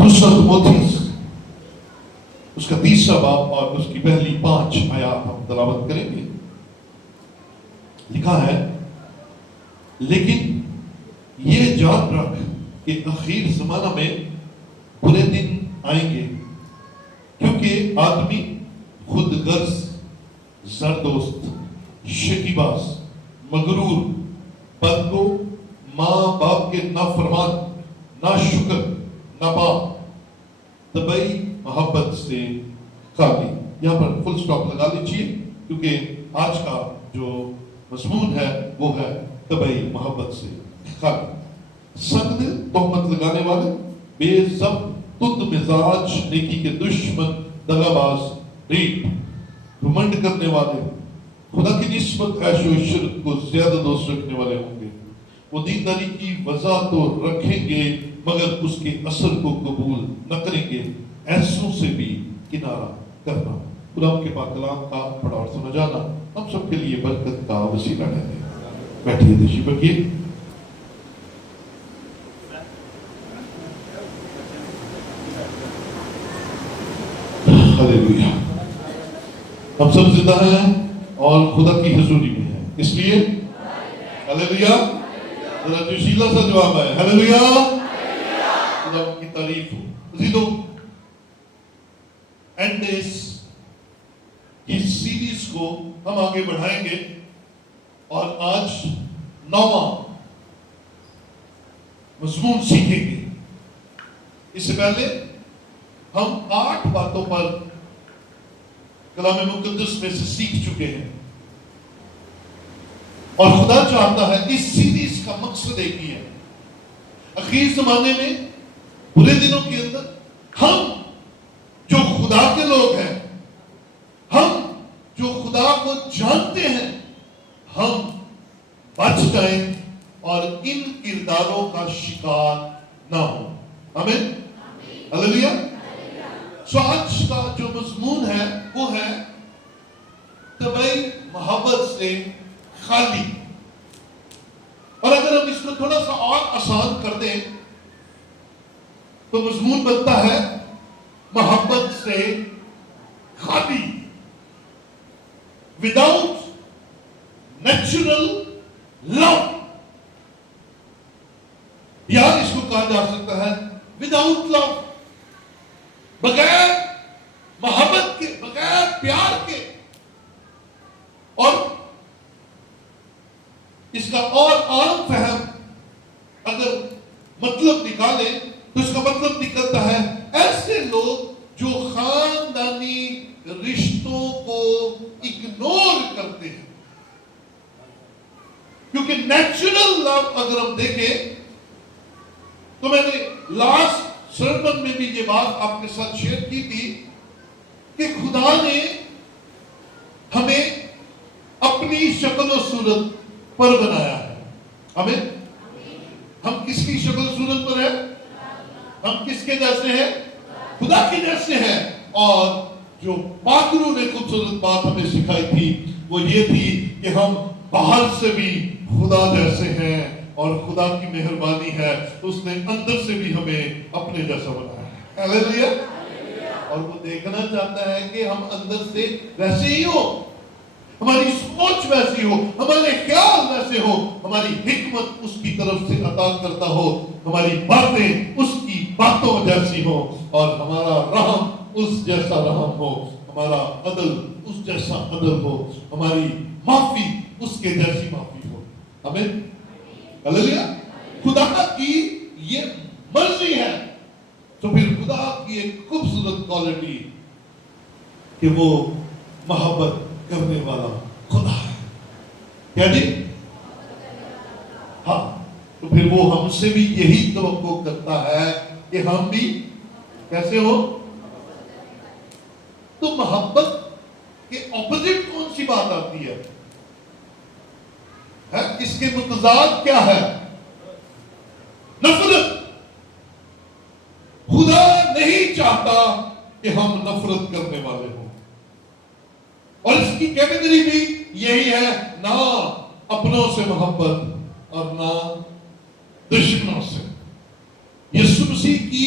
دوسرا تimotheus اس کا 30واں باب اور اس کی پہلی 5 آیات ہم تلاوت کریں گے. لکھا ہے لیکن یہ جان رکھ کہ اخیر زمانہ میں برے دن آئیں گے کیونکہ آدمی خود غرض، زردوست، شکیباز، مغرور، بدگو، ماں باپ کے نافرمان، ناشکر، ناپاک، طبعی محبت سے خالی. یہاں پر فل سٹاپ لگا لیجیے کیونکہ آج کا جو مضمون ہے وہ ہے طبعی محبت سے خالی. سخت تہمت لگانے والے، بے ضبط، تند مزاج، نیکی کے دشمن، دغاباز، ریٹ، گھمنڈ کرنے والے، خدا کی نسبت عیش و عشرت کو زیادہ دوست رکھنے والے ہوں گے. وہ دینداری کی وضع تو رکھیں گے مگر اس کے اثر کو قبول نہ کریں گے. ایسوں سے بھی کنارہ کرنا. خدا کے پاک کلام کا پڑھا اور سنا جانا ہم سب کے لیے برکت کا وسیلہ ٹھہرے. بیٹھیے، تشریف رکھیے. ہلیلویا. ہم سب زندہ ہیں اور خدا کی حضوری میں ہیں، اس لیے ہلیلویا. ذرا جوشیلا سا جواب ہے ہلیلویا. خدا کی تعریف ہو. عزیزو، اینڈ ڈیز کی سیریز کو ہم آگے بڑھائیں گے اور آج 9واں مضمون سیکھیں گے. اس سے پہلے ہم 8 باتوں پر کلام مقدس میں سے سیکھ چکے ہیں اور خدا چاہتا ہے اس سیریز کا مقصد ایک ہی ہے. اخیر زمانے میں برے دنوں کے اندر ہم جو خدا کے لوگ ہیں، ہم جو خدا کو جانتے ہیں، ہم بچ جائیں اور ان کرداروں کا شکار نہ ہوں. آمین. ہلیلویا. سو آج کا جو مضمون ہے وہ ہے طبعی محبت سے خالی. اور اگر ہم اس کو تھوڑا سا اور آسان کر دیں تو مضمون بنتا ہے محبت سے خالی. وداؤٹ نیچرل لو، یا اس کو کہا جا سکتا ہے وداؤٹ لو. بغیر محبت کے، بغیر پیار کے. اور اس کا اور عام فہم اگر مطلب نکالیں تو اس کا مطلب نکلتا ہے ایسے لوگ جو خاندانی رشتوں کو اگنور کرتے ہیں. کیونکہ نیچرل لو اگر ہم دیکھیں تو میں نے لاسٹ سرمن میں بھی یہ بات آپ کے ساتھ شیئر کی تھی کہ خدا نے ہمیں اپنی شکل و صورت پر بنایا ہے. ہمیں، ہم کس کی شکل و صورت پر ہیں؟ ہم کس کے جیسے ہیں؟ خدا کے جیسے ہیں. اور جو پاکرو نے خوبصورت بات ہمیں سکھائی تھی وہ یہ تھی کہ ہم باہر سے بھی خدا جیسے ہیں اور خدا کی مہربانی ہے اس نے اندر سے بھی ہمیں اپنے جیسا بنایا ہے. ہلیلویا. اور وہ دیکھنا چاہتا ہے کہ ہم اندر سے ویسے ہی ہو، ہماری سوچ ویسی ہو، ہمارے خیال ویسے ہو، ہماری حکمت اس کی طرف سے عطا کرتا ہو، ہماری باتیں اس کی باتوں جیسی ہو، اور ہمارا رحم اس جیسا رحم ہو، ہمارا عدل اس جیسا عدل ہو، ہماری معافی اس کے جیسی معافی ہو. آمین. ہلیلویا. خدا کی یہ مرضی ہے. تو پھر خدا کی ایک خوبصورت کوالٹی کہ وہ محبت کرنے والا خدا ہے. کیا جی؟ ہاں. تو پھر وہ ہم سے بھی یہی توقع کرتا ہے کہ ہم بھی کیسے ہو. تو محبت کے اپوزٹ کون سی بات آتی ہے؟ اس کے متضاد کیا ہے؟ نفرت. خدا نہیں چاہتا کہ ہم نفرت کرنے والے ہوں. اور اس کی کیٹیگری بھی یہی ہے، نہ اپنوں سے محبت اور نہ دشمنوں سے. یسوع مسیح کی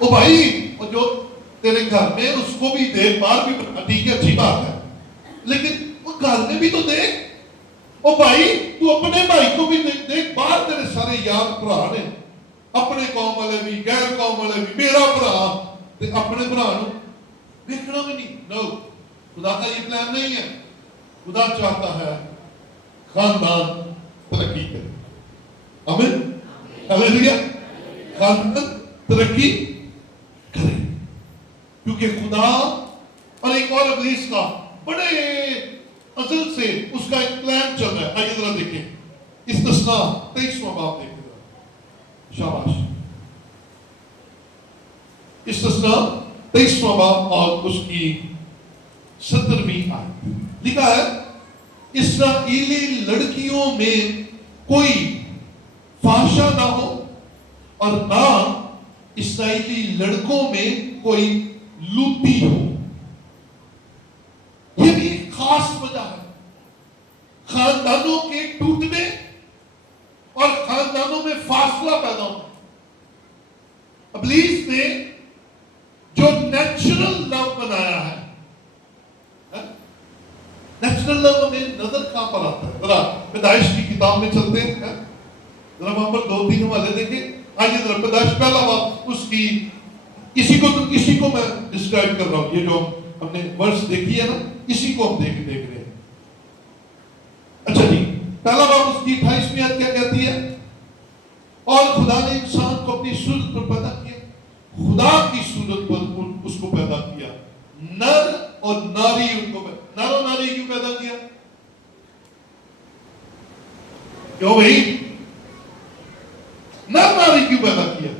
او بھائی اور جو تیرے گھر میں اس کو بھی دیکھ، بار بھی ٹھیک ہے اچھی بات ہے، لیکن وہ گھر میں بھی تو دیکھ۔ او بھائی تو اپنے بھائی کو بھی دیکھ، باہر تیرے سارے یار بھرا نے، اپنے قوم والے بھی غیر قوم والے بھی، میرا بھرا تے اپنے بھرا نو دیکھنا بھی نہیں۔ نو، خدا کا یہ پلان نہیں ہے۔ خدا چاہتا ہے خاندان ترقی کرے۔ آمین، ہلیلویا، خاندان ترقی کرے، کیونکہ خدا اور ایک اور ابلیس کا بڑے ازل سے اس کا ایک پلان چل رہا ہے۔ آئیے ذرا دیکھیں استثناء 23واں باب دیکھیں ذرا، شاباش۔ استثناء 23واں باب اور اس کی 17ویں آیت لکھا ہے، اسرائیلی لڑکیوں میں کوئی فحشہ نہ ہو اور نہ اسرائیلی لڑکوں میں کوئی لوٹی ہو۔ یہ بھی ایک خاص وجہ ہے خاندانوں کے ٹوٹنے اور خاندانوں میں فاصلہ پیدا ہونا۔ ابلیس نے جو نیچرل لو بنایا ہے، نیچرل لو ہمیں نظر کہاں پر آتا ہے؟ ذرا پیدائش کی کتاب میں چلتے ہیں، ذرا وہاں پر 2-3 حوالے دیکھیں۔ آئیے ذرا پیدائش پہلا باب، اس کی اسی کو میں ڈسکرائب کر رہا ہوں، یہ جو ہم نے ورس دیکھی ہے نا، اسی کو ہم دیکھ رہے ہیں۔ اچھا جی، پہلا باب اس کی 28ویں آیت کیا کہتی ہے؟ اور خدا نے انسان کو اپنی صورت پر پیدا کیا، خدا کی صورت پر اس کو پیدا کیا، نر اور ناری ان کو نر اور ناری کیوں پیدا کیا؟ کیوں بھائی نر ناری کیوں پیدا کیا؟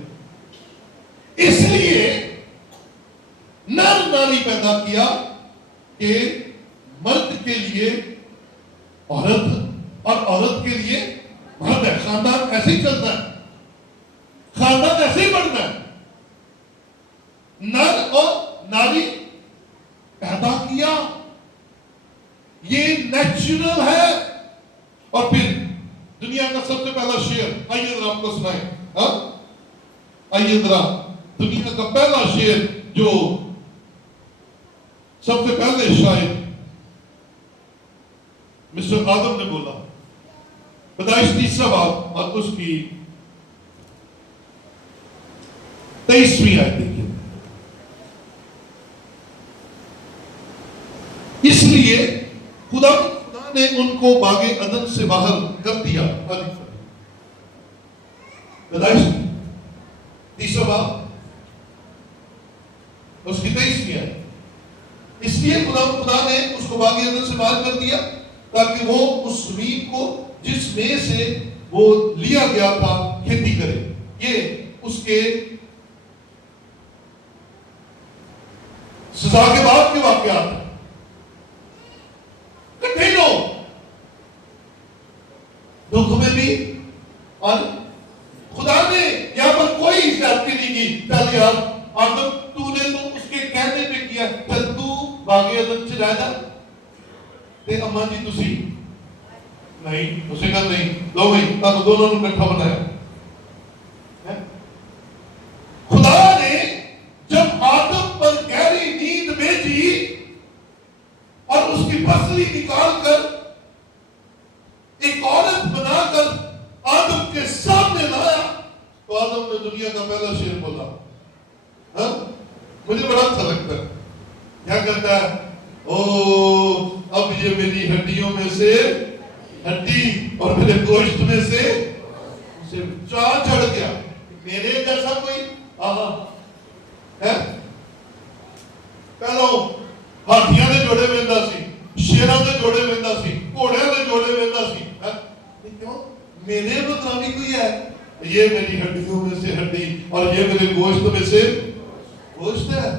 اس لیے نر ناری پیدا کیا کہ مرد کے لیے عورت اور عورت کے لیے مرد ہے۔ خاندان ایسے ہی چلتا ہے، خاندان ایسے ہی بڑھتا ہے۔ نر اور ناری پیدا کیا، یہ نیچرل ہے۔ اور پھر دنیا کا سب سے پہلا شعر آئیے ذرا آپ کو سنائیں۔ ہاں آئیے ذرا، دنیا کا پہلا شعر جو سب سے پہلے شاعر مسٹر آدم نے بولا، پیدائش 3 باب اور اس کی 23ویں آیت دیکھیے۔ اس لیے خدا نے ان کو باغ عدن سے باہر کر دیا۔ پیدائش 3 باب اس کی 23ویں آیت۔ اس لیے خدا نے اس کو باغ عدن سے باہر کر دیا تاکہ وہ اس زمین کو جس میں سے وہ لیا گیا تھا کھیتی کرے۔ یہ اس کے سزا کے بعد کے واقعات ہیں۔ کٹھے لوگ دکھ میں بھی، اور خدا نے یہاں پر کوئی زیادتی نہیں کی۔ چل یار آدم تو نے تو اس کے کہنے پہ کیا، چل تو باغ عدن سے جائے جا تے اما جی تسی نہیں، اسے کہا نہیں، دو بھائی تب دونوں نے کٹھا بنایا۔ خدا نے جب آدم پر گہری نیند بھیجی اور اس کی پسلی نکال کر ایک عورت بنا کر آدم کے سامنے لایا تو آدم نے دنیا کا پہلا شعر بولا۔ مجھے بڑا اچھا لگتا ہے، کیا کہتا ہے؟ او اب یہ میری ہڈیوں میں سے ہڈی اور میرے گوشت میں سے چاہ چڑھ گیا، میرے جیسا کوئی ہے؟ پہلو ہاتھیاں نے جوڑے ویندا سی، شیراں نے جوڑے ویندا سی، گھوڑیاں نے جوڑے ویندا سی، کیوں؟ میرے مطابق کوئی ہے؟ یہ میری ہڈیوں میں سے ہڈی اور یہ میرے گوشت میں سے گوشت ہے۔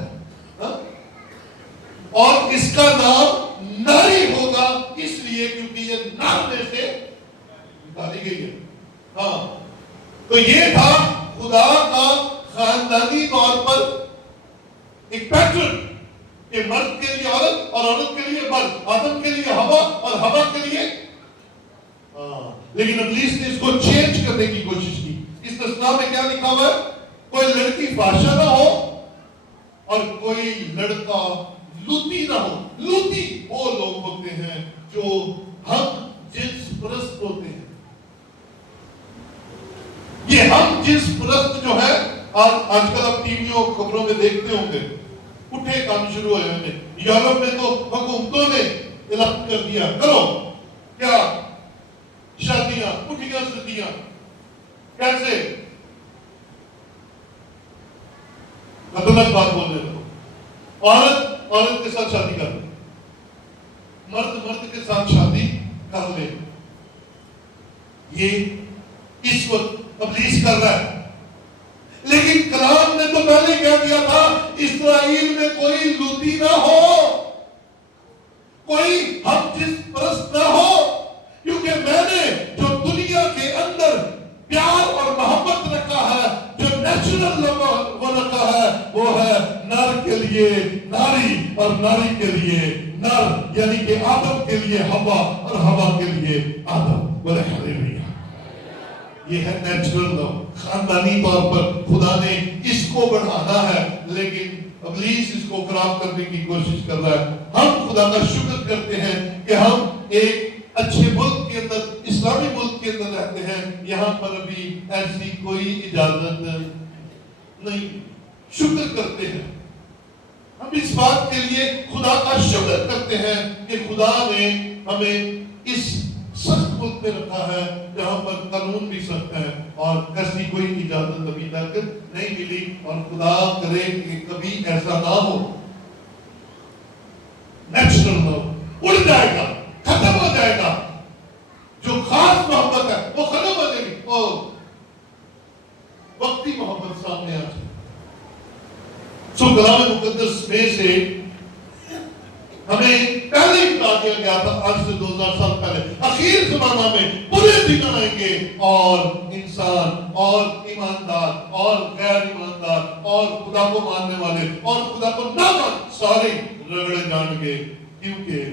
اور اس کا نام ناری ہوگا اس لیے کیونکہ یہ نار میں سے نکالی گئی ہے۔ ہاں تو یہ تھا خدا کا خاندانی طور پر ایک پیٹرن کہ مرد کے لیے عورت اور عورت کے لیے مرد، آدم کے لیے ہوا اور ہوا کے لیے لیکن ابلیس نے اس کو چینج کرنے کی کوشش کی۔ اس استثناء میں کیا لکھا ہوا ہے؟ کوئی لڑکی فاحشہ نہ ہو اور کوئی لڑکا لوتی نہ ہو. لوتی وہ لوگ ہوتے ہیں جو ہم جنس پرست ہوتے ہیں. یہ ہم جنس پرست جو ہے آج کل آپ ٹی ویوں خبروں میں دیکھتے ہوں گے, اٹھے کام شروع ہوئے ہیں. یورپ میں تو حکومتوں نے اعلان کر دیا کرو کیا شادیاں اٹھیاں سدیاں. کیسے خطرناک بات بول رہے ہو. عورت کے ساتھ شادی کر لے, مرد کے ساتھ شادی کر لے. یہ اس وقت ابلیس کر رہا ہے. لیکن کلام نے تو پہلے کہہ دیا تھا اسرائیل میں کوئی لوتی نہ ہو, کوئی ہم جنس پرست نہ ہو, کیونکہ میں نے جو دنیا کے اندر پیار اور محبت رکھا ہے, جو نیچرل وہ رکھا ہے, وہ ہے نر کے لیے ناری اور ناری کے لیے نر, یعنی کہ آدم کے لیے ہوا اور ہوا کے لیے آدم. بولے ہاللیلویا. یہ ہے نیچرل لو. خاندانی طور پر خدا نے اس کو بڑھانا ہے, لیکن ابلیس اس کو خراب کرنے کی کوشش کر رہا ہے. ہم خدا کا شکر کرتے ہیں کہ ہم ایک اچھے ملک کے اندر, اسلامی ملک کے اندر رہتے ہیں. یہاں پر ابھی ایسی کوئی اجازت نہیں. شکر کرتے ہیں, ہم اس بات کے لیے خدا کا شکر کرتے ہیں کہ خدا نے ہمیں اس سخت ملک میں رکھا ہے جہاں پر قانون بھی سخت ہے اور ایسی کوئی اجازت ابھی تک نہیں ملی. اور خدا کرے کہ کبھی ایسا نہ ہو. نیچرل لو اڑ جائے گا, ختم ہو جائے گا. جو خاص محبت ہے وہ ختم ہو جائے گی اور وقتی محبت سامنے آ جائے. سو کلام مقدس میں سے ہمیں پہلے ہی بتا دیا گیا تھا, آج سے 2000 سال پہلے اخیر زمانہ میں برے دن آئیں گے اور انسان اور ایماندار اور غیر ایماندار اور خدا کو ماننے والے اور خدا کو نہ مان سارے رگڑے جان گے, کیونکہ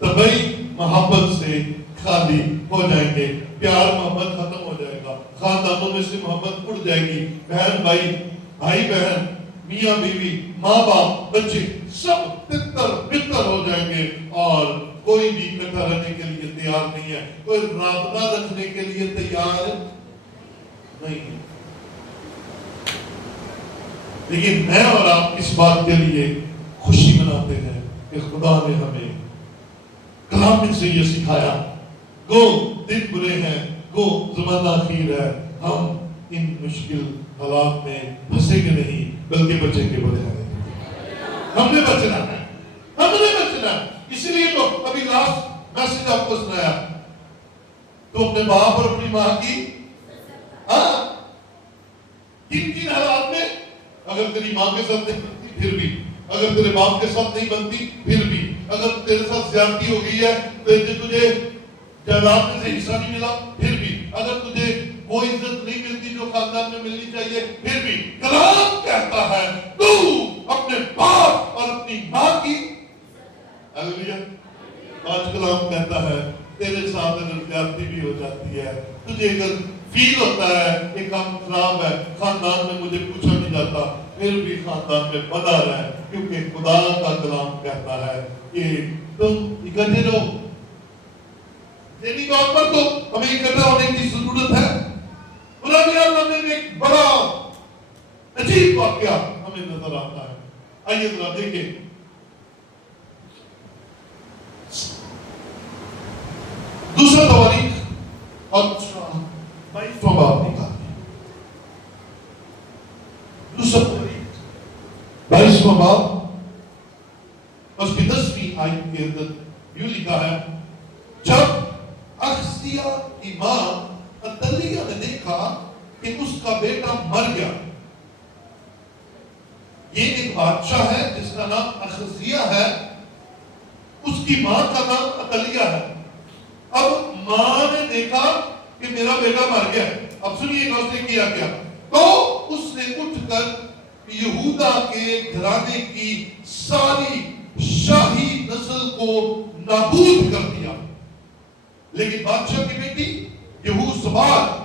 طبعی محبت سے خالی ہو جائیں گے. پیار محبت ختم ہو جائے گا. خاندانوں میں سے محبت اڑ جائے گی. بہن بھائی, بھائی بہن, میاں بیوی, ماں باپ, بچے سب تتر بتر ہو جائیں گے اور کوئی بھی اکٹھا رہنے کے لیے تیار نہیں ہے, کوئی رابطہ رکھنے کے لیے تیار نہیں ہے. لیکن میں اور آپ اس بات کے لیے خوشی مناتے ہیں کہ خدا نے ہمیں کلام میں سے یہ سکھایا. گو دن برے ہیں, گو زمانہ اخیر ہے, ہم ان مشکل حالات میں پھنسیں گے نہیں بلکہ بچیں گے. بولے ہم نے بچنا ہے, ہم نے بچنا ہے. اسی لیے تو ابھی لاسٹ میسج آپ کو سنایا, تو اپنے باپ اور اپنی ماں کی کن کن حالات میں, اگر تیری ماں کے ساتھ نہیں بنتی پھر بھی, اگر تیرے باپ کے ساتھ نہیں بنتی پھر بھی, اگر تیرے ساتھ زیادتی ہو گئی ہے تو تجھے جائیداد میں سے حصہ نہیں ملا پھر بھی, اگر تجھے وہ عزت نہیں ملتی جو خاندان میں ملنی چاہیے پھر بھی, کلام کہتا ہے تو اپنے باپ اور اپنی ماں کی ہاللیلویا. آج کلام کہتا ہے تیرے ساتھ اگر زیادتی بھی ہو جاتی ہے, تجھے اگر فیل ہوتا ہے کہ کام خراب ہے, خاندان میں مجھے پوچھا نہیں جاتا, پھر بھی خاندان میں بنا رہے, کیونکہ خدا کا کلام کہتا ہے کہ تم اکٹھے رہو. یعنی طور پر تو ہمیں اکٹھا ہونے کی ضرورت ہے. قرآن اللہ میں ایک بڑا عجیب واقعہ ہمیں نظر آتا ہے. آئیے ذرا دیکھیں, دوسرا تواریخ اور 22واں باب نکالتے ہیں. دوسرا تواریخ 22واں باب اس کی 10ویں آیت کے اندر یوں لکھا ہے, جب اخزیہ کی ماں عطالیہ نے دیکھا کہ اس کا بیٹا مر گیا. یہ ایک بادشاہ ہے جس کا نام اخزیہ ہے, اس کی ماں کا نام عطالیہ ہے. اب ماں نے دیکھا کہ میرا بیٹا مر گیا. اب سنیے اس نے کیا کیا, تو اس نے اٹھ کر یہودا کے گھرانے کی ساری شاہی نسل کو نابود کر دیا. لیکن بادشاہ کی بیٹی یہوشافاط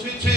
6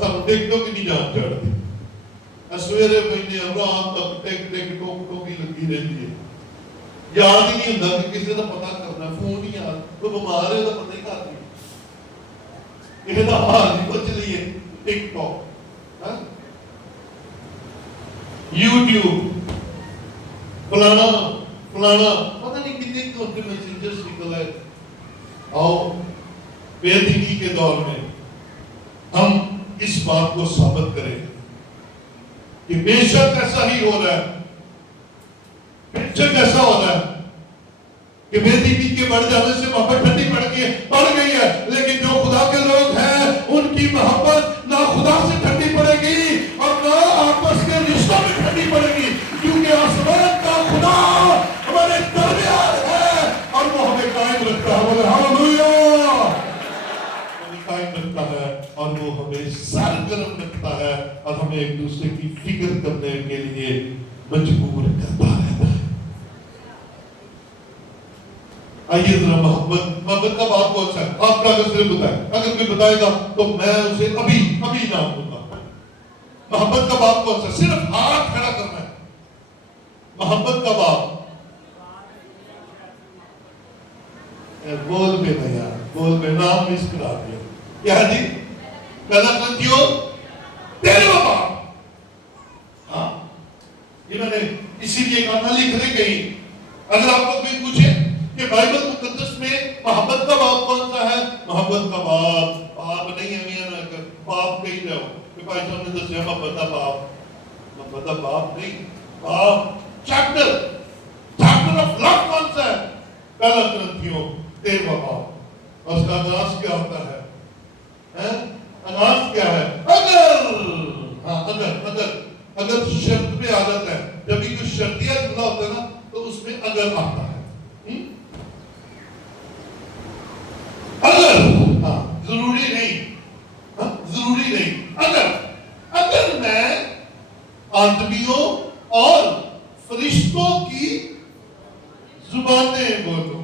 سانو ٹک کی نہیں جان چڑھتی. سویرے پہنے رات تک ٹک ٹک ٹوک ٹوکی لگی رہتی ہے. یاد ہی نہیں ہوتا کہ کسی کا پتا کرنا. فون ہی یاد, کوئی بیمار ہے تو پتہ ہی کرتی یہ حال نہیں بچ رہی ہے. ٹک ٹاک, یوٹیوب, فلانا فلانا, پتہ نہیں کتنے گھنٹے میسنجرز نکل آئے. آؤ بے دینی کے دور میں ہم اس بات کو ثابت کریں کہ بے شک ایسا ہی ہو رہا ہے, بے شک ایسا ہو رہا ہے کہ بے دینی کے بڑھ جانے سے محبت ٹھنڈی پڑ گئی ہے. لیکن جو خدا کے لوگ ہیں ان کی محبت نہ خدا سے ٹھنڈی پڑے گی اور نہ آپس کے رشتوں میں ٹھنڈی پڑے گی, کیونکہ آسمان کا خدا ہمارے درمیان ہے اور وہ ہمیں قائم رکھتا ہے. بولے ہاللویا, ہمیں قائم رکھتا ہے اور وہ ہمیں سرگرم رکھتا ہے اور ہمیں ایک دوسرے کی فکر کرنے کے لیے مجبور کرتا رہتا ہے. آئیے ذرا محبت کا بات کون سا ہے؟ آپ کا اگر صرف بتائیں, اگر کوئی بتائے گا تو میں اسے ابھی نام دوں گا. محبت کا بات کون سا ہے؟ صرف ہاتھ کھڑا کرنا ہے. محبت کا بات بول پہ نا یار, بول پہ نام مس کرا دیا. کیا جی؟ پہلا کرنتھیوں 13 ہاں, یہ میں نے اسی لیے کہا تھا لکھنے گئی. اگر آپ کو کوئی پوچھے کہ بائبل مقدس میں محبت کا باب کون سا ہے, محبت کا باب نہیں ہے میاں نہ کر باب کہی جاؤ کہ بھائی صاحب نے دسیا محبت کا باب نہیں, باب چیپٹر آف لو کون سا ہے؟ پہلا کرنتھیوں 13 باب. اور اس کا آغاز کیا ہوتا ہے؟ آغاز کیا ہے؟ اگر شرط پہ عادت ہے, جب بھی کوئی شرطیہ جملہ ہوتا ہے نا تو اس میں اگر آتا ہے. اگر, ضروری نہیں, اگر میں آدمیوں اور فرشتوں کی زبانیں بولوں,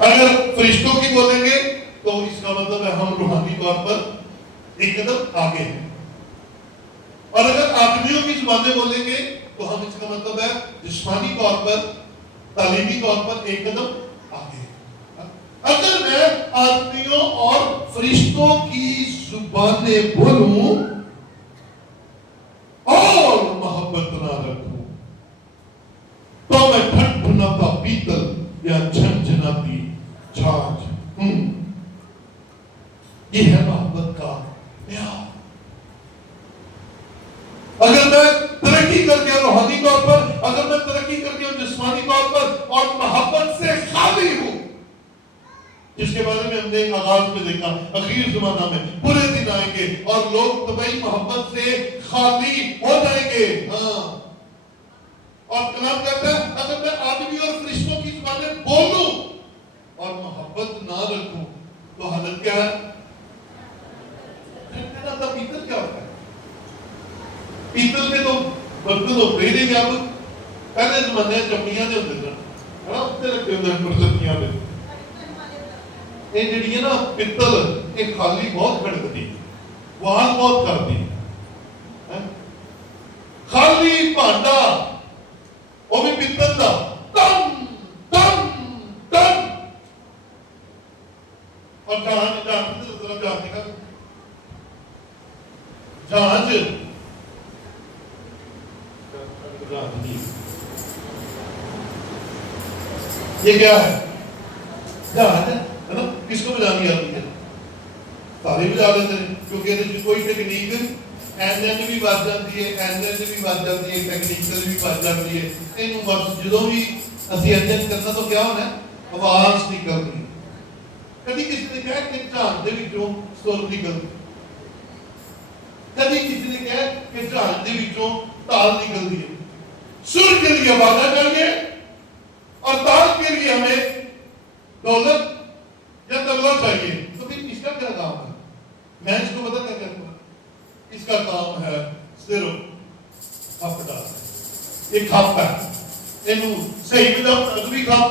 اگر فرشتوں کی بولیں گے تو اس کا مطلب ہے ہم روحانی طور پر ایک قدم آگے ہیں, اور اگر آدمیوں کی زبانیں بولیں گے تو ہم اس کا مطلب ہے جسمانی طور پر, تعلیمی طور پر ایک قدم آگے. اگر میں آدمیوں اور فرشتوں کی زبانیں بولوں اور محبت نہ رکھوں تو میں ٹھنڈھناتا پیتل یا جھنجھناتی چھاچ ہوں. یہ ہے محبت کا پیار. اگر میں ترقی کر کے روحانی طور پر, اگر میں ترقی کر کے جسمانی طور پر اور محبت سے خالی ہوں, جس کے بارے میں ہم نے آغاز میں دیکھا اخیر زمانہ میں برے دن آئیں گے اور لوگ طبعی محبت سے خالی ہو جائیں گے. اور کلام کہتا ہے اگر میں آدمی اور فرشتوں کی زبانیں بولوں اور محبت نہ رکھوں تو حالت کیا ہے؟ پیتل کیا ہوتا ہے؟ پیتل کے تو برتن ہوتے ہی نہیں. اب پہلے زمانے چمڑیاں دے ہوتے تھے, اتنے رکھتے ہوتے ہیں پرستیاں میں. یہ جڑی ہے نا پیتل, یہ خالی بہت کھڑکتی, وہاں بہت کرتی. خالی بھانڈا وہ بھی پیتل دا, ٹن ٹن ٹن, اور جہاز جہاز یہ کیا ہے؟ جہاز ہے نا. کس کو بجانی آتی ہے؟ سارے بجا لیتے ہیں, کیونکہ کوئی ٹیکنیک انجن بھی بچ جاتی ہے, انجن بھی بچ جاتی ہے, ٹیکنیکل بھی بچ جاتی ہے. اینوں بس جدوں بھی اسی انجن کرنا تو کیا ہونا ہے؟ آواز نکلنی. کبھی کسی نے کہا کہ جہاز دے وچوں سر نکلتی, کبھی کسی نے کہا کہ جہاز دے وچوں تال نکلتی ہے. سر کے لیے آواز چاہیے اور تال کے لیے ہمیں دولت یا تبلا چاہیے. تو پھر اس کا کیا کام ہے؟ میں اس کو پتا کیا کہتا ہوں, اس کا کام ہے صرف کھپ ڈالنا. یہ کھپ ہے, اینو صحیح بجاؤ تک بھی کھپ,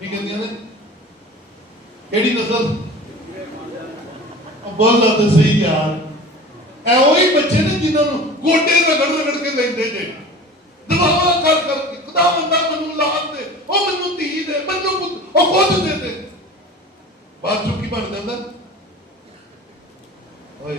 ਕੀ ਕਹਿੰਦੀਆਂ ਨੇ? ਕਿਹੜੀ ਨਸਲ? ਬੋਲਦਾ ਤਾਂ ਸਹੀ ਯਾਰ, ਐ ਉਹੀ ਬੱਚੇ ਨੇ ਜਿਨ੍ਹਾਂ ਨੂੰ ਗੋਡੇ ਰਗੜ ਰਗੜ ਕੇ ਲੈਂਦੇ ਜੇ, ਦਵਾਵਾਂ ਕਰ ਕਰਕੇ, ਖੁਦਾ ਬੰਦਾ ਮੈਨੂੰ ਲਾਭ ਦੇ, ਉਹ ਮੈਨੂੰ ਧੀ ਦੇ, ਮੈਨੂੰ ਉਹ ਕੁਝ ਦੇ ਦੇ, ਬਾਅਦ ਚੋਂ ਕੀ ਬਣ ਜਾਂਦਾ? ਓਏ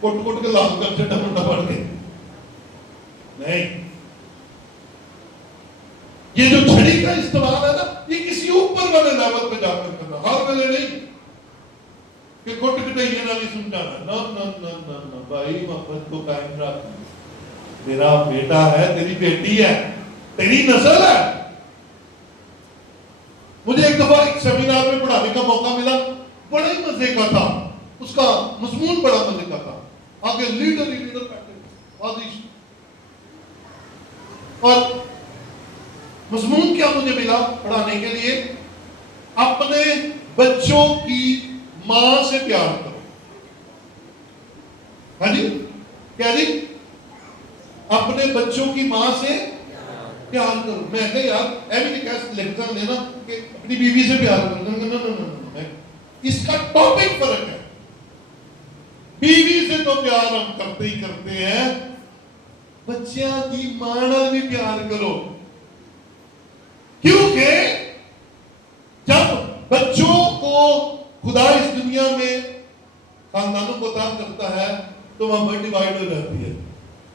کوٹ کوٹ کے لال کر چٹا مٹا پڑ کے نہیں. یہ جو چھڑی کا استعمال ہے نا یہ کسی اوپر والے لیول پہ جا کر کرنا, ہر ویلے نہیں کہ کوٹ کٹے یہ نہ نہیں سمجھانا. نہ بھائی محبت کو قائم رکھ. تیرا بیٹا ہے, تیری بیٹی ہے, تیری نسل ہے. مجھے ایک دفعہ ایک سیمینار میں پڑھانے کا موقع ملا, بڑا ہی مزے کا تھا, اس کا مضمون بڑا مزے کا تھا. آگے لیڈر بیٹھے اور مضمون کیا مجھے ملا پڑھانے کے لیے, اپنے بچوں کی ماں سے پیار کرو. ہاں جی کیا جی, اپنے بچوں کی ماں سے پیار کرو. میں کہا یار ایوی نہیں کہہ لیکچر لینا کہ اپنی بیوی سے پیار کرو. اس کا ٹاپک فرق ہے. بیوی سے تو پیار ہم کرتے ہی کرتے ہیں, بچیاں کی ماں نال بھی پیار کرو. کیونکہ جب بچوں کو خدا اس دنیا میں خاندانوں کو عطا کرتا ہے تو وہاں پر ڈیوائڈ ہو جاتی ہے.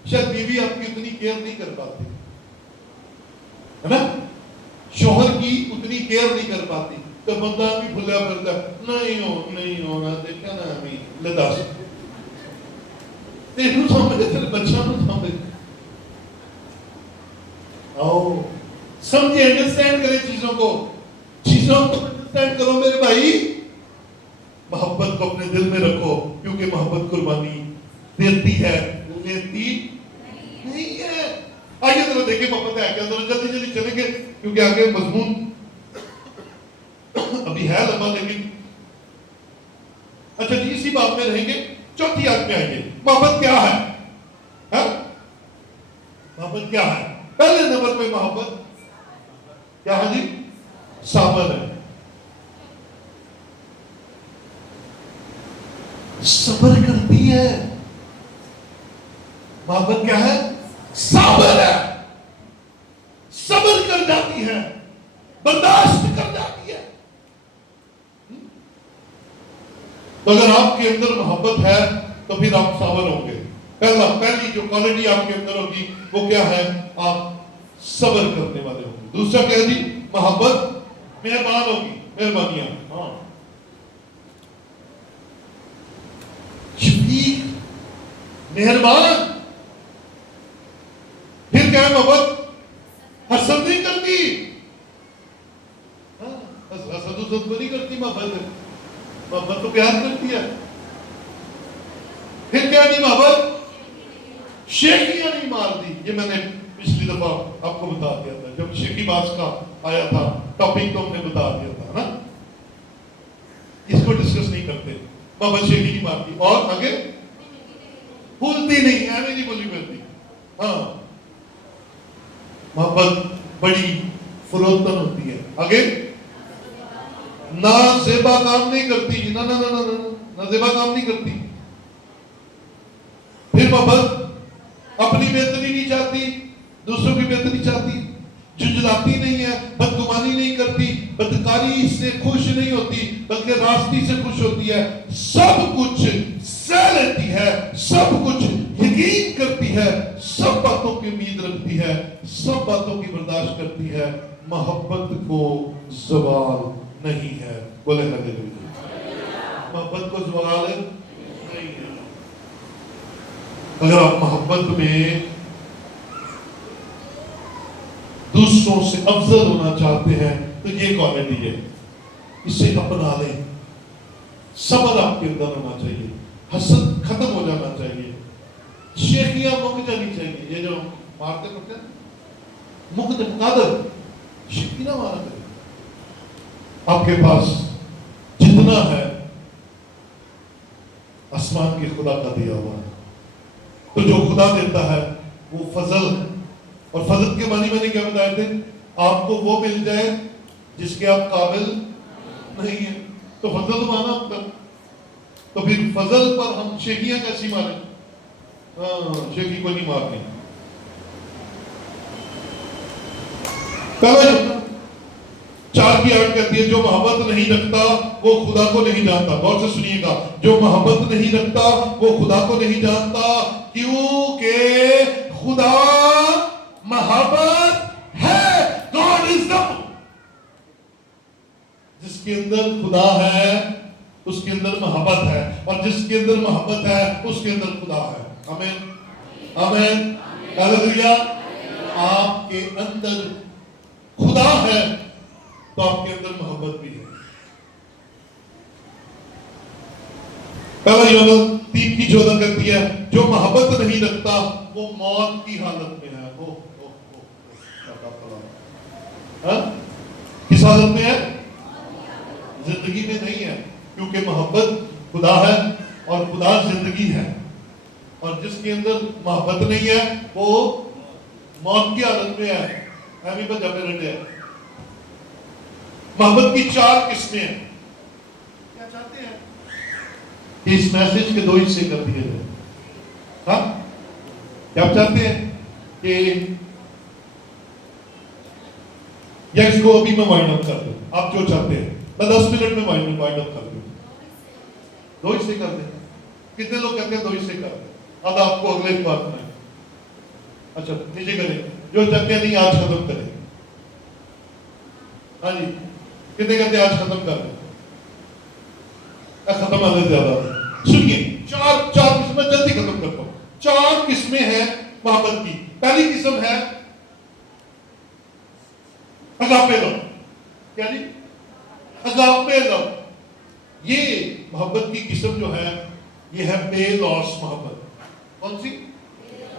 شاید بیوی آپ کی اتنی کیئر نہیں کر پاتی ہے نا, شوہر کی اتنی کیئر نہیں کر پاتی, تو بندہ بھی بھولا پھرتا نہیں ہونا دیکھا نا ابھی لداس تیرے سامنے تیرے بچہ نو سامنے آؤ سمجھے, انڈرسٹینڈ کرے چیزوں کو انڈرسٹینڈ کرو میرے بھائی. محبت کو اپنے دل میں رکھو, کیونکہ محبت قربانی دیتی ہے, لیتی نہیں ہے. آئیے ذرا دیکھیں محبت ہے کیا, ذرا جلدی جلدی چلیں گے کیونکہ آگے مضمون ابھی ہے لمبا. لیکن اچھا جی اسی بات میں رہیں گے. چوتھی آیت میں آئیے, محبت کیا ہے؟ محبت کیا ہے؟ پہلے نمبر پہ محبت کیا ہے جی؟ صبر ہے. صبر کرتی ہے. محبت کیا ہے؟ صبر ہے. صبر کر جاتی ہے, برداشت کر جاتی ہے. تو اگر آپ کے اندر محبت ہے تو پھر آپ صابر ہوں گے. پہلی جو کوالٹی آپ کے اندر ہوگی وہ کیا ہے؟ آپ صبر کرنے والے ہوں گے. دوسرا کیا ہے جی؟ محبت مہربان ہوگی, مہربانیاں. ہاں شفیق, مہربان. پھر کیا ہے محبت؟ حسد نہیں کرتی. حسد کو نہیں کرتی محبت. محبت تو پیار کرتی ہے. پھر کیا نہیں محبت؟ شیخیاں نہیں مارتی. یہ میں نے پچھلی دفعہ آپ کو بتا دیا تھا جب شیخی باز کا آیا تھا ٹاپک, تو ہم نے بتا دیا تھا نا, اس کو ڈسکس نہیں کرتے. محبت شیخی نہیں مارتی. اور آگے بھولتی نہیں, ایویں نہیں بولی ملتی. ہاں محبت بڑی فروتن ہوتی ہے. آگے نہ زیبا کام نہیں کرتی. نہ زیبا کام نہیں کرتی. پھر محبت اپنی بہتری نہیں چاہتی, دوسروں کی بہتری چاہتی. جھنجھلاتی نہیں ہے, بدگمانی نہیں کرتی, بدکاری سے خوش نہیں ہوتی بلکہ راستی سے خوش ہوتی ہے. سب کچھ سہ لیتی ہے, سب کچھ یقین کرتی ہے, سب باتوں کی امید رکھتی ہے, سب باتوں کی برداشت کرتی ہے. محبت کو زوال نہیں ہے. بولے ہاللیلویا. محبت کو زوال نہیں ہے. اگر آپ محبت میں دوسروں سے افضل ہونا چاہتے ہیں تو یہ کوالٹی ہے, اسے اپنا لیں. صبر آپ کے اندر ہونا چاہیے, حسد ختم ہو جانا چاہیے, شیخیاں مک جانی چاہیے. یہ جو مارتے پڑتے ہیں مک مقادر شیخی نہ مارا کرے. آپ کے پاس جتنا ہے آسمان کے خدا کا دیا ہوا ہے, تو جو خدا دیتا ہے وہ فضل ہے. اور فضل کے معنی میں نے کیا بتایا تھے؟ آپ کو وہ مل جائے جس کے آپ قابل نہیں ہیں, تو فضل مانا ہوتا. تو پھر فضل پر ہم شیخیاں کیسی ماریں؟ شیخی کو نہیں مارنی. پہلا 4:8 کہتی ہے جو محبت نہیں رکھتا وہ خدا کو نہیں جانتا. غور سے سنیے گا, جو محبت نہیں رکھتا وہ خدا کو نہیں جانتا, کیونکہ خدا محبت ہے. God is love. جس کے اندر خدا ہے اس کے اندر محبت ہے, اور جس کے اندر محبت ہے اس کے اندر خدا ہے. آمین آمین ہاللیلویا. آپ کے اندر خدا ہے تو آپ کے اندر محبت بھی ہے. پہلا یوحنا 3:14 کہتی ہے جو محبت نہیں رکھتا وہ موت کی حالت میں ہے. کس حالت میں ہے؟ زندگی میں نہیں ہے, کیونکہ محبت خدا ہے اور خدا زندگی ہے. اور جس کے اندر محبت نہیں ہے وہ موت کی حالت میں ہے. محبت کی 4 قسمیں ہیں. کیا چاہتے ہیں کہ اس میسج کے 2 حصے کر دیے جائیں؟ ہاں کیا آپ چاہتے ہیں کہ یا اس کو ابھی میں وائنڈ اپ کر دوں؟ آپ جو چاہتے ہیں میں 10 منٹ میں وائنڈ اپ کر دوں. 2 حصے کر دیں. کتنے لوگ کہتے ہیں 2 حصے کر دیں؟ اب آپ کو اگلے بات میں اچھا نیچے کریں. جو چاہتے ہیں نہیں آج ختم کریں. ہاں جی کتنے کہتے ہیں آج ختم کر دیں؟ ختم آنے زیادہ. سنیے 4 قسمیں جلدی ختم کرتا ہوں. 4 قسمیں ہیں محبت کی. پہلی قسم ہے اگاپے لو. کیا جی؟ اگاپے لو. یہ محبت کی قسم جو ہے یہ ہے بے لوس محبت. کون سی؟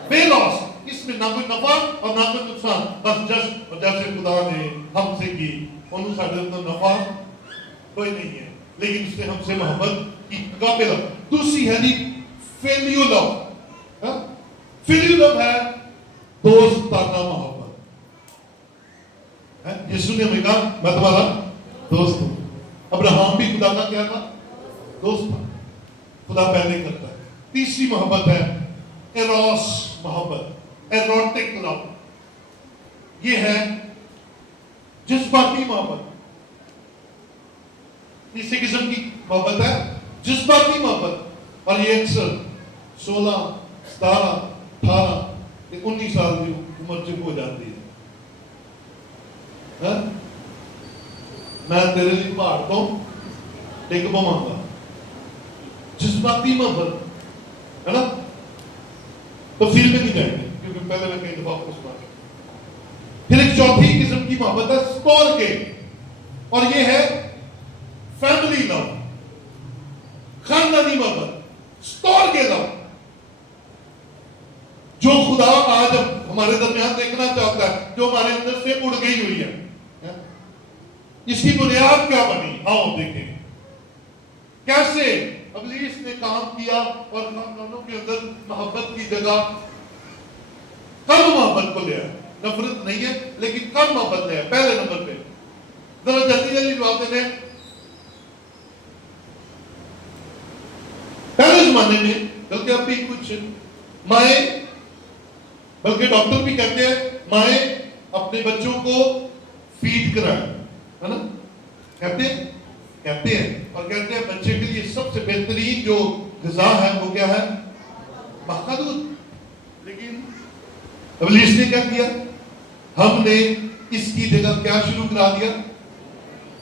بے لوس. اس میں نہ کوئی نفع اور نہ کوئی نقصان, بس جیسے خدا نے ہم سے کی انہوں ساڑھے اندر نفع کوئی نہیں ہے, لیکن اس نے ہم سے محبت کی. اگاپے لو. دوسری ہے جی فیلیو لو. فیلیو لو ہے دوستانہ محبت. یسوع نے ہمیں کہا میں تمہارا دوست ہوں. ابراہیم بھی خدا کا کیا تھا؟ دوست تھا. خدا پہلے کرتا ہے. تیسری محبت ہے ایروس محبت, ایروٹک لو. یہ ہے جذباتی محبت. تیسری قسم کی محبت ہے جذباتی محبت, اور یہ اکثر 16, 17, 18, 19 سال کی عمر جب ہو جاتی ہے. میں تیرے لیے پہاڑتا ہوں ایک بمانگا. جذباتی محبت ہے نا. تفصیل میں نہیں جائیں گے کیونکہ پہلے میں کئی دفعہ آپ کو سنا. پھر ایک چوتھی قسم کی محبت ہے سٹور کے, اور یہ ہے فیملی لو, خاندانی محبت. سٹور کے لو جو خدا آج ہمارے درمیان دیکھنا چاہتا ہے, جو ہمارے اندر سے اڑ گئی ہوئی ہے. اس کی بنیاد کیا بنی؟ آؤ دیکھیں کیسے ابلیس نے کام کیا اور خاندانوں کے اندر محبت کی جگہ کم محبت کو لیا. نفرت نہیں ہے لیکن کم محبت لیا. پہلے نمبر پہ ذرا جلدی جواب دے دیں. پہلے زمانے میں بلکہ اب بھی کچھ مائیں, بلکہ ڈاکٹر بھی کہتے ہیں مائیں اپنے بچوں کو فیڈ کرائیں, ہے نا. کہتے ہیں اور کہتے ہیں بچے کے لیے سب سے بہترین جو غذا ہے وہ کیا ہے؟ ماں کا دودھ. لیکن ابلیس نے کیا کیا؟ ہم نے اس کی جگہ کیا شروع کرا دیا؟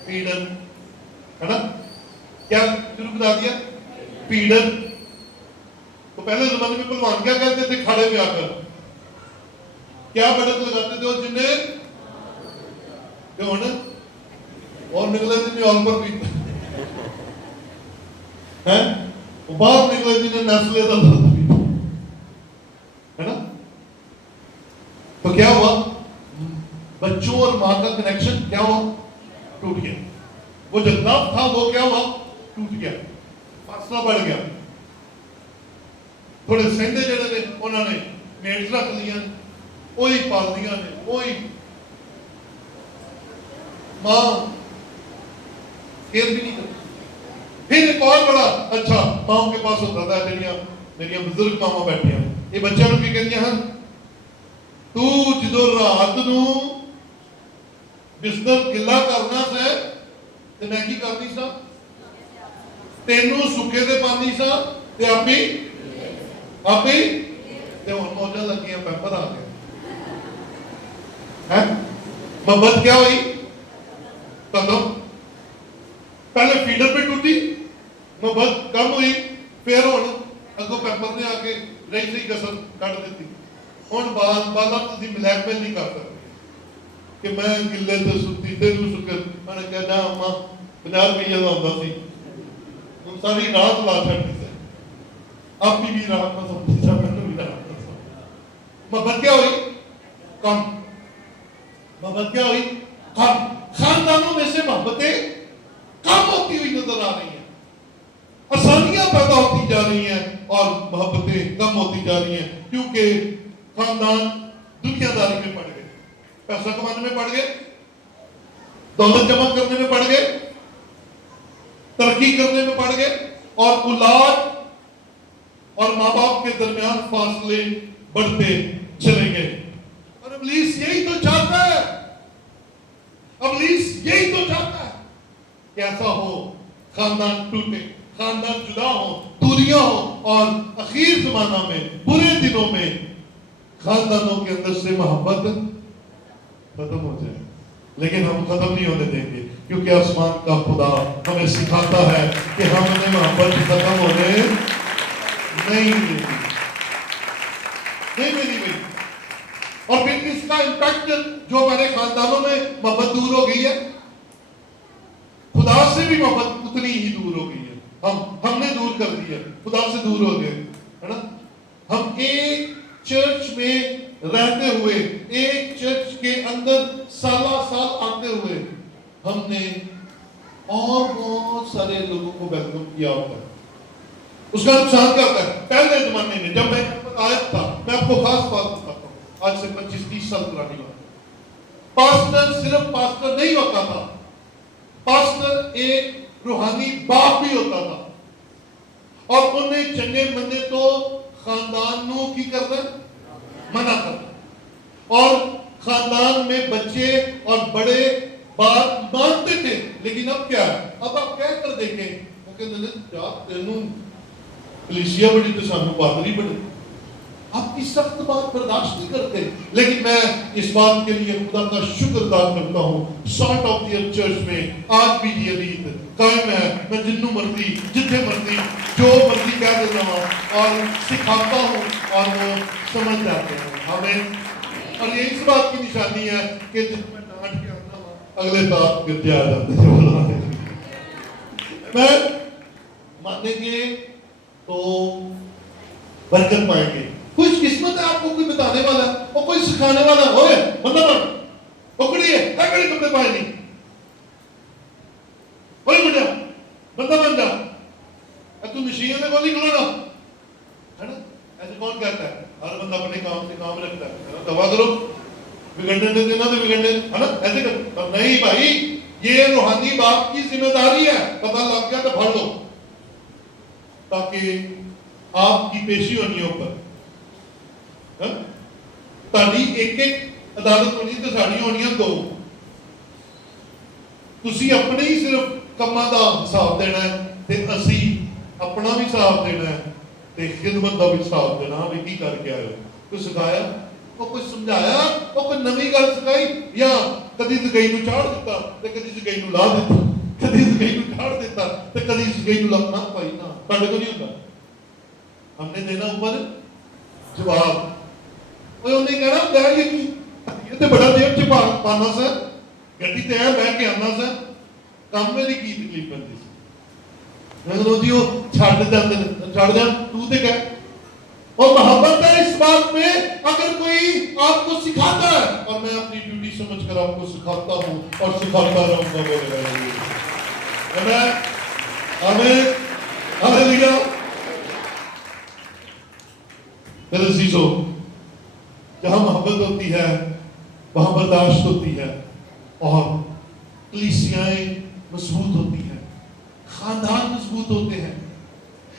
پیڈن, ہے نا. کیا شروع کرا دیا؟ پیڈن. تو پہلے زمانے میں پہلوان کیا کہتے تھے کھڑے میں آ کر؟ کیا بڑک لگاتے تھے؟ اور جنہیں کیا ہونا اور نکلے جنہیں اور پر پیتا ہے, وہ باہر نکلے جنہیں نسلے دا درد پیتا ہے نا. تو کیا ہوا؟ بچوں اور ماں کا کنیکشن کیا ہوا؟ ٹوٹ گیا. وہ جو لو تھا وہ کیا ہوا؟ ٹوٹ گیا, فاصلہ بڑھ گیا. تھوڑے سندے جڑے نے انہوں نے میڈز رکھ لیا, وہی پال دیا نے, وہی ماں کیئر بھی نہیں کرتی. پھر ایک اور بڑا اچھا ماں کے پاس ہوتا تھا, میری بزرگ ماما بیٹھی ہیں, یہ بچوں کو کہتی ہیں تو جدو رات نو بستر گلا کرنا سے تے میں کی کرنی سا تینوں سکے دے پانی سا تے اپنی تے ہن موجاں لگیاں پیپر آ گئے ہیں محبت کیا ہوئی ختم پہلے فیڈر پہ ٹوٹی محبت کم ہوئی پھر ہن اگوں پیپر نے آ کے رہی صحیح کسر کٹ دیتی ہن بالا تسی بلیک میل نہیں کر سکتے کہ میں گلے تے ستی تینوں سکے میں نے کہا جا اماں 50 روپیہ دا ہوندا سی ہن ساری رات لا چھڈی سی آپ بھی رات نہ سمجھی سا میں بھی رات نہ سمجھی محبت کیا ہوئی کم محبت کیا ہوئی کم خاندانوں میں سے محبتیں کم ہوتی ہوئی نظر آ رہی ہیں آسانیاں پیدا ہوتی جا رہی ہیں اور محبتیں کم ہوتی جا رہی ہیں کیونکہ خاندان دنیا داری میں پڑ گئے پیسہ کمانے میں پڑ گئے دولت جمع کرنے میں پڑ گئے ترقی کرنے میں پڑ گئے اور اولاد اور ماں باپ کے درمیان فاصلے بڑھتے چلے گئے اور ابلیس یہی تو چاہتا ہے ابلیس یہی تو چاہتا ہے کہ ایسا ہو خاندان ٹوٹے خاندان جدا ہو دوریاں ہو اور اخیر زمانہ میں برے دنوں میں خاندانوں کے اندر سے محبت ختم ہو جائے لیکن ہم ختم نہیں ہونے دیں گے کیونکہ آسمان کا خدا ہمیں سکھاتا ہے کہ ہم نے محبت ختم ہونے نہیں ملی گئی اور پھر اس کا امپیکٹ جو ہمارے خاندانوں میں محبت دور ہو گئی ہے خدا سے بھی محبت اتنی ہی دور ہو گئی ہے ہم نے دور کر دیا خدا سے دور ہو گئے ہے نا ہم ایک چرچ میں رہتے ہوئے ایک چرچ کے اندر سالہ سال آتے ہوئے ہم نے اور بہت سارے لوگوں کو ویلکم کیا ہوتا ہے اس کا نقصان کیا ہوتا ہے پہلے زمانے میں جب میں آیا تھا میں آپ کو خاص بات بتاتا ہوں آج سے 25-30 سال پرانی بات پاسٹر صرف پاسٹر نہیں ہوتا تھا پاسٹر ایک روحانی باپ بھی ہوتا تھا اور انہیں چنگے مندے تو خاندانوں کی کرنا منع کرنا اور خاندان میں بچے اور بڑے بات مانتے تھے لیکن اب کیا ہے اب آپ کہہ کر دیکھیں وہ کہتے ہیں کیا تینوں کلیسیا بڑی تو سانو پادری بڑے آپ کی سخت بات برداشت نہیں کرتے لیکن میں اس بات کے لیے خدا کا شکر ادا کرتا ہوں سارٹ آف دی چرچ میں آج بھی یہ عید قائم ہے میں جنوں مرضی جتنے مرضی جو مرضی کہہ دیتا ہوں اور سکھاتا ہوں اور وہ سمجھ جاتے ہیں ہمیں اور یہ اس بات کی نشانی ہے کہ جس میں ڈانٹ کے آنا ہوا اگلے تاپ گرتے آ جاتے ہیں میں مانیں گے تو برکت پائیں گے کچھ قسمت ہے آپ کو کوئی بتانے والا اور کوئی سکھانے والا ہوئے بندہ بن پکڑی ہے کڑی کپڑے پائے نہیں کوئی بڑھیا بندہ بن جا تو مشین میں کوئی کھلونا ہے نا ایسے کون کہتا ہے ہر بندہ اپنے کام سے کام رکھتا ہے دعا کرو بگڑنے دے دینا تو بگڑنے ہے نا ایسے کر نہیں بھائی یہ روحانی باپ کی ذمہ داری ہے پتہ لگ گیا تو پڑھ لو تاکہ آپ کی پیشی ہونی ہے اوپر تاری ایک ایک عدالت ہونی تو ساری ہونی دو تسی اپنے ہی صرف کماں دا حساب دینا ہے تے اسی اپنا بھی حساب دینا ہے تے خدمت دا بھی حساب دینا ہمیں کی کر کے آئے کوئی سکھایا وہ کوئی سمجھایا وہ کوئی نمی گل سکھائی یا کدی زگئی نو چاڑ دیتا تے کدی زگئی نو لا دیتا کدی زگئی نو چاڑ دیتا تے کدی زگئی نو لگنا پائی نا تھوڑے کو نہیں ہوتا ہم نے دینا اوپر جواب انہیں کہنا دیا یہ تو بڑا دیر چ پانا سا گڈی تے بہ کے آنا سا کام میں کی تکلیف بنتی سی میں کہوں جی وہ چھڈ جاتے چھڈ جان تو تے کہہ اور محبت ہے اس بات میں اگر کوئی آپ کو سکھاتا ہے اور میں اپنی ڈیوٹی سمجھ کر آپ کو سکھاتا ہوں اور سکھاتا رہوں گا میرے بھائی آمین ہاللویا میرے عزیزو جہاں محبت ہوتی ہے وہاں برداشت ہوتی ہے اور کلیسیائیں مضبوط ہوتی ہیں خاندان مضبوط ہوتے ہیں